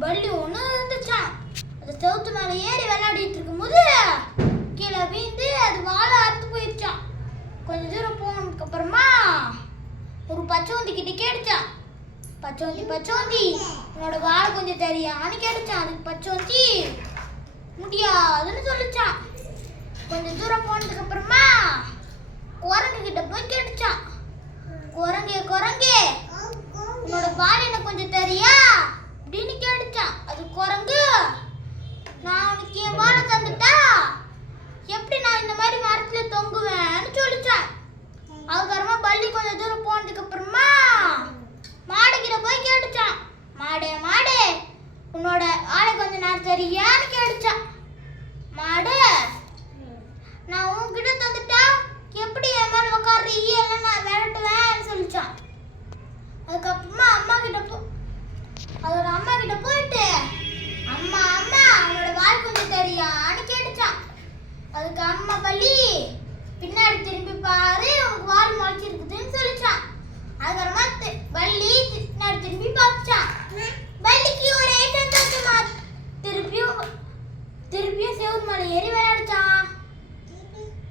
பல்லி ஒன்று இருந்துச்சான் அது செவுத்து மேலே ஏறி விளையாடிட்டு இருக்கும்போது கீழே வீழ்ந்து அது வாழை அறுத்து போயிடுச்சான் கொஞ்ச தூரம் போனதுக்கு அப்புறமா ஒரு பச்சோந்தி கிட்ட கேட்டுச்சான் பச்சோந்தி பச்சோந்தி உன்னோட வாழை கொஞ்சம் தெரியான்னு கேட்டுச்சான் அதுக்கு பச்சோந்தி முடியாதுன்னு சொல்லிச்சான் கொஞ்சம் தூரம் போனதுக்கு அப்புறமா குரங்கு கிட்ட போய் கேட்டுச்சான் குரங்கே குரங்கே உன்னோட பால் எனக்கு கொஞ்சம் தெரியா அப்படின்னு கேட்டுச்சான் அது குரங்கு நான் உனக்கு என் வாழை தந்துட்டா? எப்படி நான் இந்த மாதிரி மரத்துல தொங்குவேன்னு சொல்லிச்சான் அதுக்கப்புறமா பள்ளி கொஞ்சம் தூரம் போனதுக்கு அப்புறமா மாடுகிட்ட போய் கேட்டுச்சான். மாடே மாடே உன்னோட ஆளை கொஞ்சம் நேரம் தெரியான்னு கேட்டுச்சான். மாடு நான் உன்கிட்ட தந்துட்டா எப்படி என் மேல உட்கார்றீ இல்லை நான் விரட்டுவேன்னு சொல்லிச்சான். அதுக்கப்புறமா அம்மா கிட்ட போ மூணு எரிவலை